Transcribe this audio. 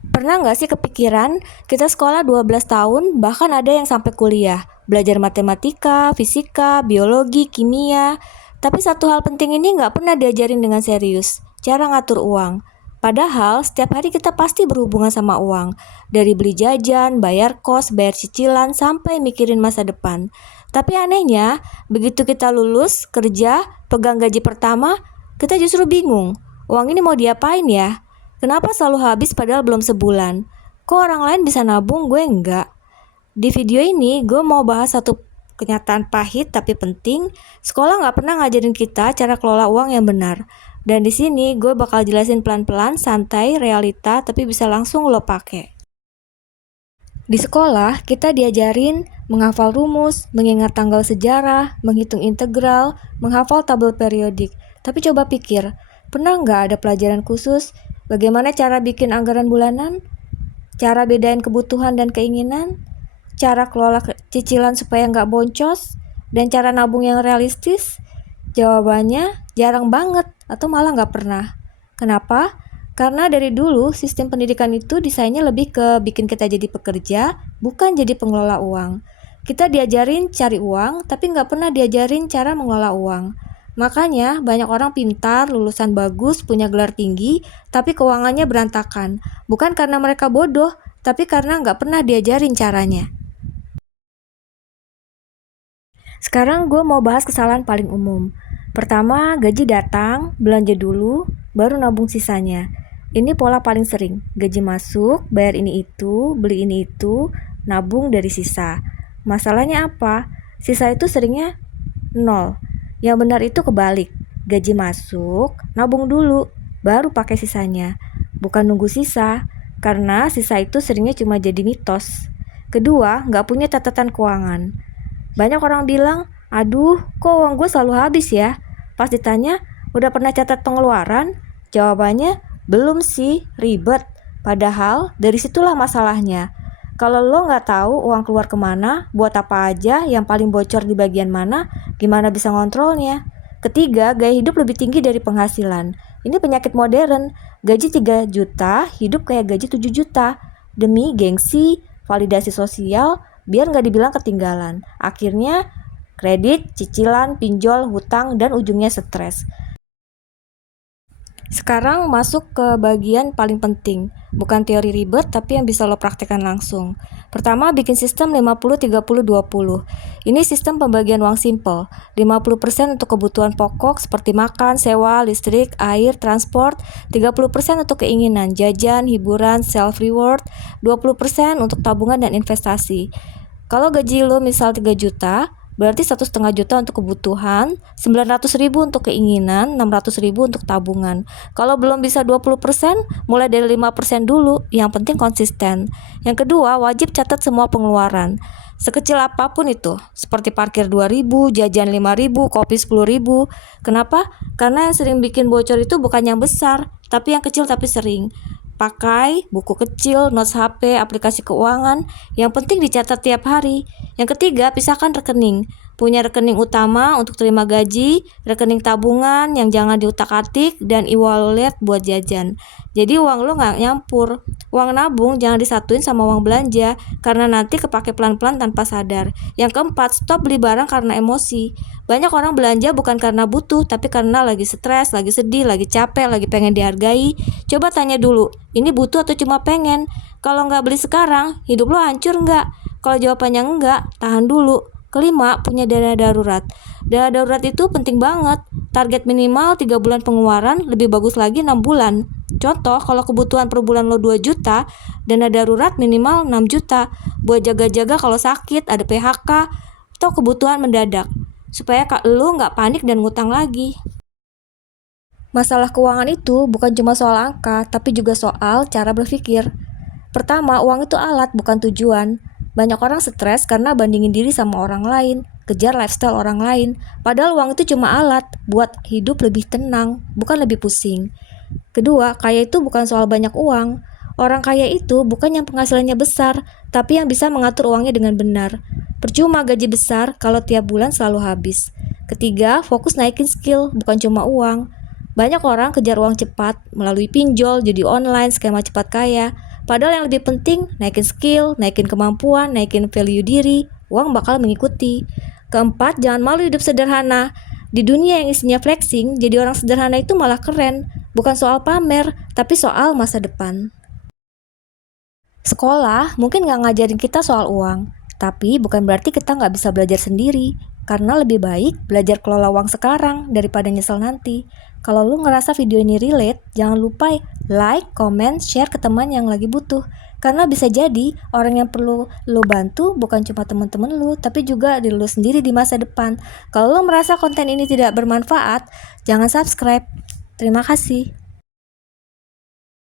Pernah nggak sih kepikiran, kita sekolah 12 tahun, bahkan ada yang sampai kuliah, belajar matematika, fisika, biologi, kimia, tapi satu hal penting ini nggak pernah diajarin dengan serius, cara ngatur uang. Padahal setiap hari kita pasti berhubungan sama uang, dari beli jajan, bayar kos, bayar cicilan, sampai mikirin masa depan. Tapi anehnya, begitu kita lulus, kerja, pegang gaji pertama, kita justru bingung, uang ini mau diapain ya? Kenapa selalu habis padahal belum sebulan? Kok orang lain bisa nabung, gue enggak? Di video ini, gue mau bahas satu kenyataan pahit tapi penting. Sekolah nggak pernah ngajarin kita cara kelola uang yang benar. Dan di sini gue bakal jelasin pelan-pelan, santai, realita, tapi bisa langsung lo pakai. Di sekolah, kita diajarin menghafal rumus, mengingat tanggal sejarah, menghitung integral, menghafal tabel periodik. Tapi coba pikir, pernah nggak ada pelajaran khusus bagaimana cara bikin anggaran bulanan, cara bedain kebutuhan dan keinginan, cara kelola cicilan supaya nggak boncos, dan cara nabung yang realistis? Jawabannya jarang banget atau malah nggak pernah. Kenapa? Karena dari dulu sistem pendidikan itu desainnya lebih ke bikin kita jadi pekerja, bukan jadi pengelola uang. Kita diajarin cari uang, tapi nggak pernah diajarin cara mengelola uang. Makanya banyak orang pintar, lulusan bagus, punya gelar tinggi, tapi keuangannya berantakan. Bukan karena mereka bodoh, tapi karena nggak pernah diajarin caranya. Sekarang gue mau bahas kesalahan paling umum. Pertama, gaji datang, belanja dulu, baru nabung sisanya. Ini pola paling sering. Gaji masuk, bayar ini itu, beli ini itu, nabung dari sisa. Masalahnya apa? Sisa itu seringnya nol. Yang benar itu kebalik. Gaji masuk, nabung dulu, baru pakai sisanya. Bukan nunggu sisa, karena sisa itu seringnya cuma jadi mitos. Kedua, nggak punya catatan keuangan. Banyak orang bilang, aduh kok uang gue selalu habis ya? Pas ditanya, udah pernah catat pengeluaran? Jawabannya, belum sih, ribet. Padahal dari situlah masalahnya. Kalau lo nggak tahu uang keluar kemana, buat apa aja, yang paling bocor di bagian mana, gimana bisa ngontrolnya? Ketiga, gaya hidup lebih tinggi dari penghasilan. Ini penyakit modern. Gaji 3 juta, hidup kayak gaji 7 juta. Demi gengsi, validasi sosial, biar nggak dibilang ketinggalan. Akhirnya kredit, cicilan, pinjol, hutang, dan ujungnya stres. Sekarang masuk ke bagian paling penting. Bukan teori ribet, tapi yang bisa lo praktekkan langsung. Pertama, bikin sistem 50-30-20. Ini sistem pembagian uang simple. 50% untuk kebutuhan pokok seperti makan, sewa, listrik, air, transport. 30% untuk keinginan, jajan, hiburan, self-reward. 20% untuk tabungan dan investasi. Kalau gaji lo misal 3 juta, berarti 1,5 juta untuk kebutuhan, 900.000 untuk keinginan, 600.000 untuk tabungan. Kalau belum bisa 20%, mulai dari 5% dulu, yang penting konsisten. Yang kedua, wajib catat semua pengeluaran. Sekecil apapun itu, seperti parkir 2.000, jajan 5.000, kopi 10.000. Kenapa? Karena yang sering bikin bocor itu bukan yang besar, tapi yang kecil tapi sering. Pakai buku kecil, notes HP, aplikasi keuangan, yang penting dicatat tiap hari. Yang ketiga, pisahkan rekening. Punya rekening utama untuk terima gaji, rekening tabungan yang jangan diutak-atik, dan e-wallet buat jajan. Jadi uang lo nggak nyampur. Uang nabung jangan disatuin sama uang belanja, karena nanti kepake pelan-pelan tanpa sadar. Yang keempat, stop beli barang karena emosi. Banyak orang belanja bukan karena butuh, tapi karena lagi stres, lagi sedih, lagi capek, lagi pengen dihargai. Coba tanya dulu, ini butuh atau cuma pengen? Kalau nggak beli sekarang, hidup lo hancur nggak? Kalau jawabannya enggak, tahan dulu. Kelima, punya dana darurat. Dana darurat itu penting banget. Target minimal 3 bulan pengeluaran, lebih bagus lagi 6 bulan. Contoh, kalau kebutuhan per bulan lo 2 juta, dana darurat minimal 6 juta. Buat jaga-jaga kalau sakit, ada PHK, atau kebutuhan mendadak. Supaya lo nggak panik dan ngutang lagi. Masalah keuangan itu bukan cuma soal angka, tapi juga soal cara berpikir. Pertama, uang itu alat, bukan tujuan. Banyak orang stres karena bandingin diri sama orang lain, kejar lifestyle orang lain. Padahal uang itu cuma alat buat hidup lebih tenang, bukan lebih pusing. Kedua, kaya itu bukan soal banyak uang. Orang kaya itu bukan yang penghasilannya besar, tapi yang bisa mengatur uangnya dengan benar. Percuma gaji besar kalau tiap bulan selalu habis. Ketiga, fokus naikin skill, bukan cuma uang. Banyak orang kejar uang cepat melalui pinjol, judi online, skema cepat kaya. Padahal yang lebih penting, naikin skill, naikin kemampuan, naikin value diri, uang bakal mengikuti. Keempat, jangan malu hidup sederhana. Di dunia yang isinya flexing, jadi orang sederhana itu malah keren. Bukan soal pamer, tapi soal masa depan. Sekolah mungkin nggak ngajarin kita soal uang, tapi bukan berarti kita nggak bisa belajar sendiri. Karena lebih baik belajar kelola uang sekarang daripada nyesel nanti. Kalau lu ngerasa video ini relate, jangan lupa like, comment, share ke teman yang lagi butuh. Karena bisa jadi orang yang perlu lu bantu bukan cuma teman-teman lu, tapi juga diri lu sendiri di masa depan. Kalau lu merasa konten ini tidak bermanfaat, jangan subscribe. Terima kasih.